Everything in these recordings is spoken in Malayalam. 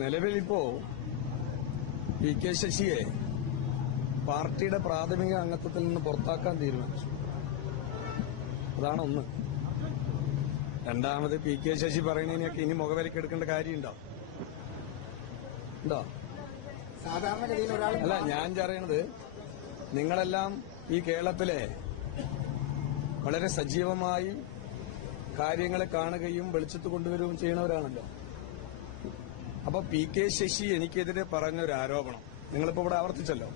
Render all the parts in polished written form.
നിലവിലിപ്പോ പി കെ ശശിയെ പാർട്ടിയുടെ പ്രാഥമിക അംഗത്വത്തിൽ നിന്ന് പുറത്താക്കാൻ തീരുമാനിച്ചു. അതാണ് ഒന്ന്. രണ്ടാമത് പി കെ ശശി പറയുന്നതിനൊക്കെ ഇനി മുഖവിലക്കെടുക്കേണ്ട കാര്യമുണ്ടോ? ഉണ്ടോ? സാധാരണഗതിയിൽ അല്ല, ഞാൻ പറയണത് നിങ്ങളെല്ലാം ഈ കേരളത്തിലെ വളരെ സജീവമായി കാര്യങ്ങളെ കാണുകയും വെളിച്ചത്ത് കൊണ്ടുവരികയും ചെയ്യുന്നവരാണല്ലോ. അപ്പൊ പി കെ ശശി എനിക്കെതിരെ പറഞ്ഞൊരു ആരോപണം നിങ്ങളിപ്പോ ഇവിടെ ആവർത്തിച്ചല്ലോ.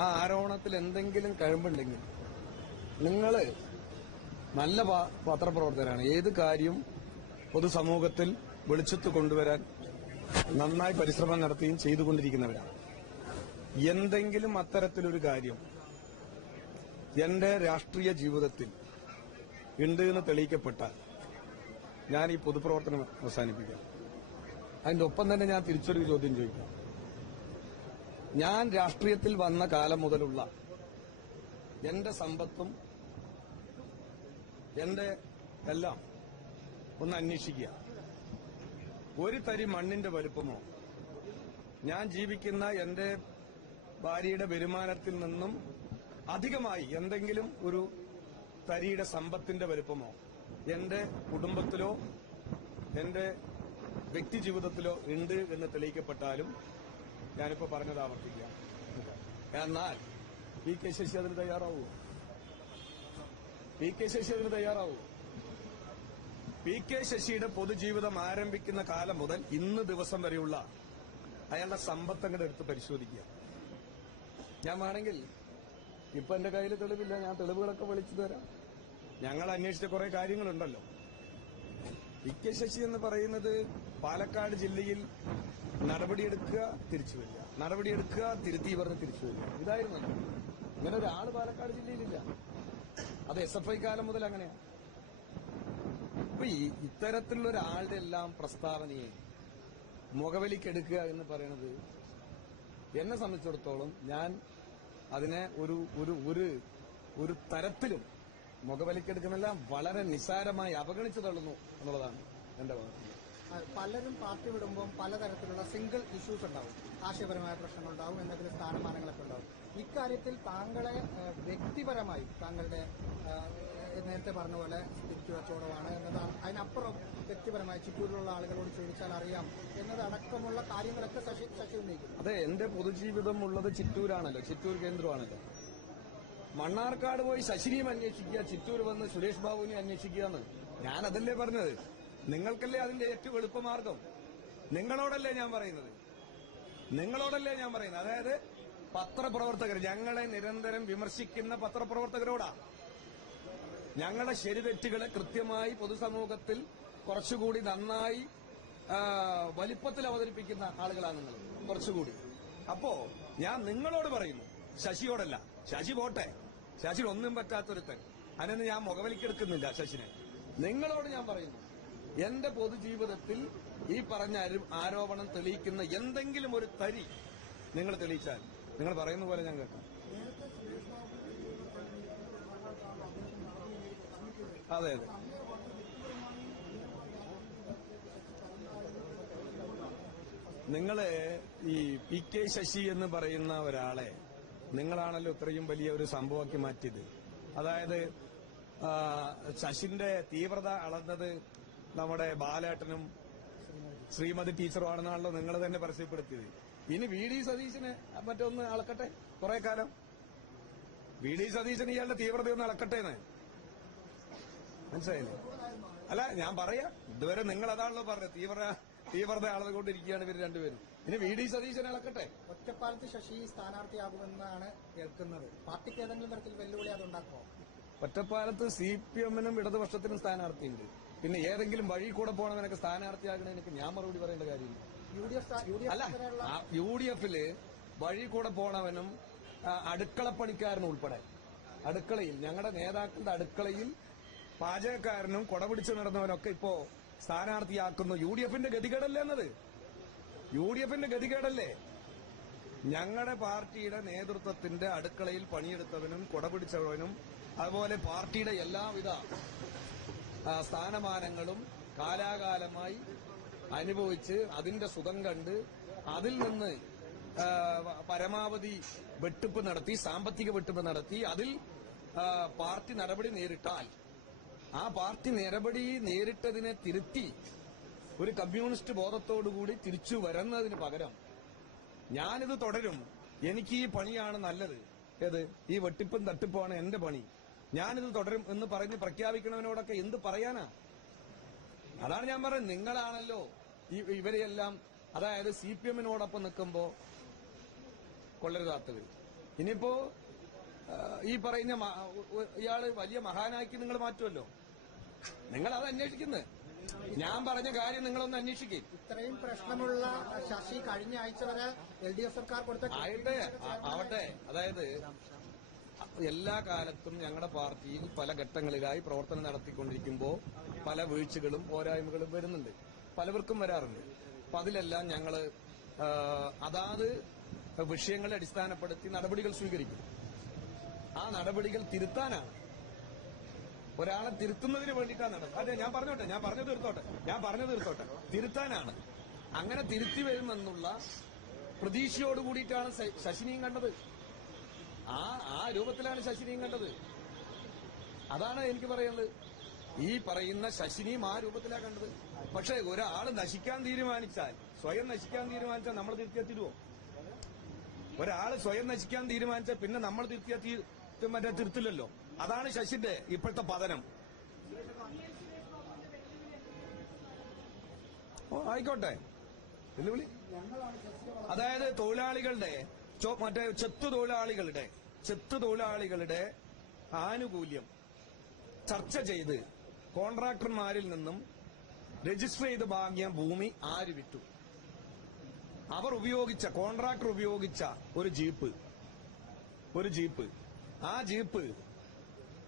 ആ ആരോപണത്തിൽ എന്തെങ്കിലും കഴമ്പുണ്ടെങ്കിൽ നിങ്ങൾ നല്ല പത്രപ്രവർത്തകരാണ്. ഏത് കാര്യം പൊതുസമൂഹത്തിൽ വെളിച്ചത്ത് കൊണ്ടുവരാൻ നന്നായി പരിശ്രമം നടത്തുകയും ചെയ്തുകൊണ്ടിരിക്കുന്നവരാണ്. എന്തെങ്കിലും അത്തരത്തിലൊരു കാര്യം എന്റെ രാഷ്ട്രീയ ജീവിതത്തിൽ ഉണ്ട് എന്ന് തെളിയിക്കപ്പെട്ടാൽ ഞാൻ ഈ പൊതുപ്രവർത്തനം അവസാനിപ്പിക്കാം. അതിന്റെ ഒപ്പം തന്നെ ഞാൻ തിരിച്ചൊരു ചോദ്യം ചോദിക്കാം. ഞാൻ രാഷ്ട്രീയത്തിൽ വന്ന കാലം മുതലുള്ള എന്റെ സമ്പത്തും എന്റെ എല്ലാം ഒന്ന് അന്വേഷിക്കുക. ഒരു തരി മണ്ണിന്റെ വലുപ്പമോ ഞാൻ ജീവിക്കുന്ന എന്റെ ഭാര്യയുടെ വരുമാനത്തിൽ നിന്നും അധികമായി എന്തെങ്കിലും ഒരു തരിയുടെ സമ്പത്തിന്റെ വലുപ്പമോ എന്റെ കുടുംബത്തിലോ എന്റെ വ്യക്തി ജീവിതത്തിലോ ഉണ്ട് എന്ന് തെളിയിക്കപ്പെട്ടാലും ഞാനിപ്പോ പറഞ്ഞത് ആവർത്തിക്കുക. എന്നാൽ പി കെ ശശി അതിന് തയ്യാറാവൂ? പി കെ ശശി അതിന് തയ്യാറാവൂ? പി കെ ശശിയുടെ പൊതുജീവിതം ആരംഭിക്കുന്ന കാലം മുതൽ ഇന്ന് ദിവസം വരെയുള്ള അയാളുടെ സമ്പത്തങ്ങളുടെ എടുത്ത് പരിശോധിക്കുക. ഞാൻ വേണമെങ്കിൽ ഇപ്പൊ എന്റെ കയ്യിൽ തെളിവില്ല, ഞാൻ തെളിവുകളൊക്കെ വിളിച്ചു തരാം. ഞങ്ങൾ അന്വേഷിച്ച കുറെ കാര്യങ്ങളുണ്ടല്ലോ. പി കെ ശശി എന്ന് പറയുന്നത് പാലക്കാട് ജില്ലയിൽ നടപടിയെടുക്കുക, തിരിച്ചു വരിക, നടപടിയെടുക്കുക, തിരുത്തി പറഞ്ഞ് തിരിച്ചു വരിക. ഇതായിരുന്നല്ലോ. ഇങ്ങനെ ഒരാള് പാലക്കാട് ജില്ലയിലില്ല. അത് SFI കാലം മുതൽ അങ്ങനെയാണ്. അപ്പൊ ഇത്തരത്തിലുള്ള ഒരാളുടെ എല്ലാം പ്രസ്താവനയെ മുഖവിലിക്കെടുക്കുക എന്ന് പറയുന്നത് എന്നെ സംബന്ധിച്ചിടത്തോളം ഞാൻ അതിനെ ഒരു തരത്തിലും മുഖവിലക്കെടുക്കുന്നല്ല, വളരെ നിസ്സാരമായി അവഗണിച്ചു തള്ളുന്നു എന്നുള്ളതാണ് എന്റെ ഭാഗത്ത്. പലരും പാർട്ടി വിടുമ്പോൾ പലതരത്തിലുള്ള സിംഗിൾ ഇഷ്യൂസ് ഉണ്ടാവും, ആശയപരമായ പ്രശ്നങ്ങളുണ്ടാവും, എന്തെങ്കിലും സ്ഥാനമാനങ്ങളൊക്കെ ഉണ്ടാവും. ഇക്കാര്യത്തിൽ താങ്കളെ വ്യക്തിപരമായി താങ്കളുടെ നേരത്തെ പറഞ്ഞ പോലെ തിരിച്ചു കച്ചവടമാണ് എന്നതാണ്, അതിനപ്പുറം വ്യക്തിപരമായി ചിറ്റൂരിലുള്ള ആളുകളോട് ചോദിച്ചാൽ അറിയാം എന്നതടക്കമുള്ള കാര്യങ്ങളൊക്കെ ശശി ഉന്നയിക്കുന്നു. അതെ, എന്റെ പൊതുജീവിതം ഉള്ളത് ചിറ്റൂരാണല്ലോ, ചിറ്റൂർ കേന്ദ്രമാണല്ലോ. മണ്ണാർക്കാട് പോയി ശശിനിയും അന്വേഷിക്കുക, ചിറ്റൂർ വന്ന് സുരേഷ് ബാബുവിനെ അന്വേഷിക്കുക എന്ന് ഞാനതല്ലേ പറഞ്ഞത്. നിങ്ങൾക്കല്ലേ അതിന്റെ ഏറ്റവും എളുപ്പമാർഗം. നിങ്ങളോടല്ലേ ഞാൻ പറയുന്നത്. അതായത് പത്രപ്രവർത്തകർ, ഞങ്ങളെ നിരന്തരം വിമർശിക്കുന്ന പത്രപ്രവർത്തകരോടാ. ഞങ്ങളുടെ ശരിതെറ്റുകളെ കൃത്യമായി പൊതുസമൂഹത്തിൽ കുറച്ചുകൂടി നന്നായി വലിപ്പത്തിൽ അവതരിപ്പിക്കുന്ന ആളുകളാണ് നിങ്ങൾ, കുറച്ചുകൂടി. അപ്പോ ഞാൻ നിങ്ങളോട് പറയുന്നു, ശശിയോടല്ല. ശശി പോട്ടെ, ശശി ഒന്നും പറ്റാത്തൊരുത്തൻ, അതിനൊന്നും ഞാൻ മുഖവിലക്കെടുക്കുന്നില്ല ശശിനെ. നിങ്ങളോട് ഞാൻ പറയുന്നു, എന്റെ പൊതുജീവിതത്തിൽ ഈ പറഞ്ഞ ആരോപണം തെളിയിക്കുന്ന എന്തെങ്കിലും ഒരു തരി നിങ്ങൾ തെളിയിച്ചാൽ നിങ്ങൾ പറയുന്ന പോലെ ഞാൻ കേൾക്കാം. അതെ അതെ, നിങ്ങള് ഈ പി കെ ശശി എന്ന് പറയുന്ന ഒരാളെ നിങ്ങളാണല്ലോ ഇത്രയും വലിയ ഒരു സംഭവമാക്കി മാറ്റിയത്. അതായത് ശശിന്റെ തീവ്രത അളന്നത് നമ്മുടെ ബാലേട്ടനും ശ്രീമതി ടീച്ചറുമാണെന്നാണല്ലോ നിങ്ങൾ തന്നെ പരസ്യപ്പെടുത്തിയത്. ഇനി വി ഡി സതീശന് മറ്റൊന്ന് അളക്കട്ടെ, കുറെ കാലം വി ഡി സതീശൻ ഇയാളുടെ തീവ്രതയൊന്ന് അളക്കട്ടെ എന്ന്. മനസ്സിലായില്ലേ? അല്ല, ഞാൻ പറയാം, ഇതുവരെ നിങ്ങൾ അതാണല്ലോ പറഞ്ഞത്, തീവ്രത അളന്നുകൊണ്ടിരിക്കുകയാണ് ഇവർ രണ്ടുപേരും. ഇനി വി ഡി സതീശനെ അളക്കട്ടെ. ഒറ്റപ്പാലത്ത് ശശി സ്ഥാനാർത്ഥിയാകുമെന്നാണ് കേൾക്കുന്നത്. പാർട്ടിക്ക് ഏതെങ്കിലും തരത്തിൽ വെല്ലുവിളി അതുണ്ടാക്കുമോ? ഒറ്റപ്പാലത്ത് CPM-നും ഇടതുപക്ഷത്തിനും സ്ഥാനാർത്ഥിയുണ്ട്. പിന്നെ ഏതെങ്കിലും വഴി കൂടെ പോകണവനൊക്കെ സ്ഥാനാർത്ഥിയാകണമെനിക്ക് ഞാൻ മറുപടി പറയേണ്ട കാര്യമില്ല. അല്ല, UDF-ല് വഴി കൂടെ പോണവനും അടുക്കളപ്പണിക്കാരനും ഉൾപ്പെടെ, അടുക്കളയിൽ ഞങ്ങളുടെ നേതാക്കളുടെ അടുക്കളയിൽ പാചകക്കാരനും കൊടപിടിച്ച് നടന്നവനൊക്കെ ഇപ്പോ സ്ഥാനാർത്ഥിയാക്കുന്നു. UDF-ന്റെ ഗതികേടല്ലേ എന്നത്? UDF-ന്റെ ഗതികേടല്ലേ? ഞങ്ങളുടെ പാർട്ടിയുടെ നേതൃത്വത്തിന്റെ അടുക്കളയിൽ പണിയെടുത്തവനും കൊടപിടിച്ചവനും അതുപോലെ പാർട്ടിയുടെ എല്ലാവിധ സ്ഥാനമാനങ്ങളും കാലാകാലമായി അനുഭവിച്ച് അതിന്റെ സുഖം കണ്ട് അതിൽ നിന്ന് പരമാവധി വെട്ടിപ്പ് നടത്തി, സാമ്പത്തിക വെട്ടിപ്പ് നടത്തി, അതിൽ പാർട്ടി നടപടി നേരിട്ടാൽ ആ പാർട്ടി നടപടി നേരിട്ടതിനെ തിരുത്തി ഒരു കമ്മ്യൂണിസ്റ്റ് ബോധത്തോടുകൂടി തിരിച്ചു വരുന്നതിന് പകരം ഞാനിത് തുടരും, എനിക്ക് ഈ പണിയാണ് നല്ലത്, ഏത് ഈ വെട്ടിപ്പും തട്ടിപ്പുമാണ് എന്റെ പണി, ഞാനിത് തുടരും എന്ന് പറഞ്ഞ് പ്രഖ്യാപിക്കണവനോടൊക്കെ എന്ത് പറയാനാ? അതാണ് ഞാൻ പറയുന്നത്. നിങ്ങളാണല്ലോ ഇവരെയെല്ലാം, അതായത് CPM-നോടൊപ്പം നിൽക്കുമ്പോ കൊള്ളരുതാത്തവർ. ഇനിയിപ്പോ ഈ പറയുന്ന ഇയാള് വലിയ മഹാനാക്കി നിങ്ങൾ മാറ്റുമല്ലോ. നിങ്ങൾ അത് അന്വേഷിക്കുന്നത്. ഞാൻ പറഞ്ഞ കാര്യം നിങ്ങളൊന്ന് അന്വേഷിക്കും. ഇത്രയും പ്രശ്നമുള്ള ശശി കഴിഞ്ഞ ആഴ്ച വരെ LDF സർക്കാർ കൊടുത്ത ആവട്ടെ. അതായത് എല്ലാ കാലത്തും ഞങ്ങളുടെ പാർട്ടിയിൽ പല ഘട്ടങ്ങളിലായി പ്രവർത്തനം നടത്തിക്കൊണ്ടിരിക്കുമ്പോൾ പല വീഴ്ചകളും പോരായ്മകളും വരുന്നുണ്ട്, പലവർക്കും വരാറുണ്ട്. അപ്പൊ അതിലെല്ലാം ഞങ്ങള് അതാത് വിഷയങ്ങളെ അടിസ്ഥാനപ്പെടുത്തി നടപടികൾ സ്വീകരിക്കും. ആ നടപടികൾ തിരുത്താനാണ്, ഒരാളെ തിരുത്തുന്നതിന് വേണ്ടിയിട്ടാണ് നടന്നത്. അതെ, ഞാൻ പറഞ്ഞു തീർത്തോട്ടെ. തിരുത്താനാണ്. അങ്ങനെ തിരുത്തി വരുമെന്നുള്ള പ്രതീക്ഷയോട് കൂടിയിട്ടാണ് ശശിനിയും കണ്ടത്. ആ രൂപത്തിലാണ് ശശിനിയും കണ്ടത്. അതാണ് എനിക്ക് പറയുന്നത്. ഈ പറയുന്ന ശശിനിയും ആ രൂപത്തിലാണ് കണ്ടത്. പക്ഷെ ഒരാൾ നശിക്കാൻ തീരുമാനിച്ചാൽ, സ്വയം നശിക്കാൻ തീരുമാനിച്ചാൽ നമ്മൾ തിരുത്തിയോ? ഒരാള് സ്വയം നശിക്കാൻ തീരുമാനിച്ചാൽ പിന്നെ നമ്മൾ തിരുത്തില്ലല്ലോ. അതാണ് ശശിന്റെ ഇപ്പോഴത്തെ പതനം. ആയിക്കോട്ടെ, വെല്ലുവിളി. അതായത് തൊഴിലാളികളുടെ ചെത്തു തൊഴിലാളികളുടെ ആനുകൂല്യം ചർച്ച ചെയ്ത് കോൺട്രാക്ടർമാരിൽ നിന്നും രജിസ്റ്റർ ചെയ്ത് വാങ്ങിയ ഭൂമി ആര് വിറ്റു? കോൺട്രാക്ടർ ഉപയോഗിച്ച ഒരു ജീപ്പ്, ആ ജീപ്പ്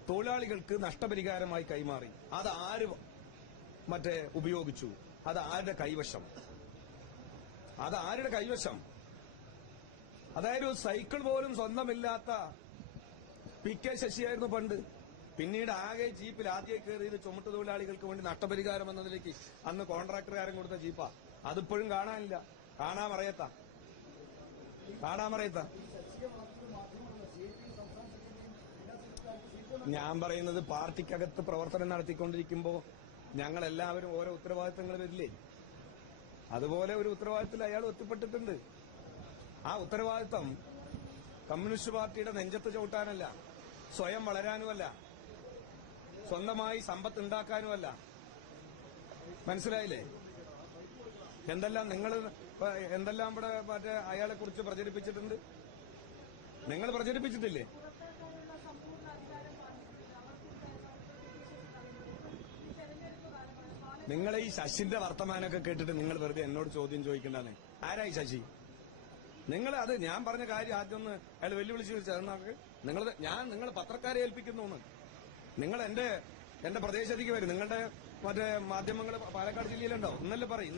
തൊഴിലാളികൾക്ക് നഷ്ടപരിഹാരമായി കൈമാറി. അത് ആര് ഉപയോഗിച്ചു? അത് ആരുടെ കൈവശം? അതായത് സൈക്കിൾ പോലും സ്വന്തമില്ലാത്ത PK ശശിയായിരുന്നു പണ്ട്. പിന്നീട് ആകെ ജീപ്പിൽ ആദ്യമായി കയറിയത് ചുമട്ട് തൊഴിലാളികൾക്ക് വേണ്ടി നഷ്ടപരിഹാരം എന്നതിലേക്ക് അന്ന് കോൺട്രാക്ടർകാരൻ കൊടുത്ത ജീപ്പാ. അതിപ്പോഴും കാണാനില്ല. കാണാമറയത്ത. ഞാൻ പറയുന്നത്, പാർട്ടിക്കകത്ത് പ്രവർത്തനം നടത്തിക്കൊണ്ടിരിക്കുമ്പോ ഞങ്ങളെല്ലാവരും ഓരോ ഉത്തരവാദിത്തങ്ങൾ വരില്ലേ? അതുപോലെ ഒരു ഉത്തരവാദിത്തത്തിൽ അയാൾ ഒറ്റപ്പെട്ടിട്ടുണ്ട്. ആ ഉത്തരവാദിത്തം കമ്മ്യൂണിസ്റ്റ് പാർട്ടിയുടെ നെഞ്ചത്ത് ചവിട്ടാനല്ല, സ്വയം വളരാനുമല്ല, സ്വന്തമായി സമ്പത്ത് ഉണ്ടാക്കാനുമല്ല. മനസ്സിലായില്ലേ? എന്തെല്ലാം ഇവിടെ അയാളെ കുറിച്ച് പ്രചരിപ്പിച്ചിട്ടുണ്ട്? നിങ്ങൾ പ്രചരിപ്പിച്ചിട്ടില്ലേ? നിങ്ങൾ ഈ ശശിന്റെ വർത്തമാനമൊക്കെ കേട്ടിട്ട് നിങ്ങൾ വെറുതെ എന്നോട് ചോദ്യം ചോദിക്കണ്ടാണ്. ആരായി ശശി? ഞാൻ പറഞ്ഞ കാര്യം ആദ്യം ഒന്ന് അയാൾ വെല്ലുവിളിച്ച് ചോദിച്ചത്. നിങ്ങൾ പത്രക്കാരെ ഏൽപ്പിക്കുന്നു. നിങ്ങൾ എന്റെ പ്രദേശത്തേക്ക് വരും. നിങ്ങളുടെ മാധ്യമങ്ങൾ പാലക്കാട് ജില്ലയിലുണ്ടോ? ഇന്നല്ലേ പറയൂ.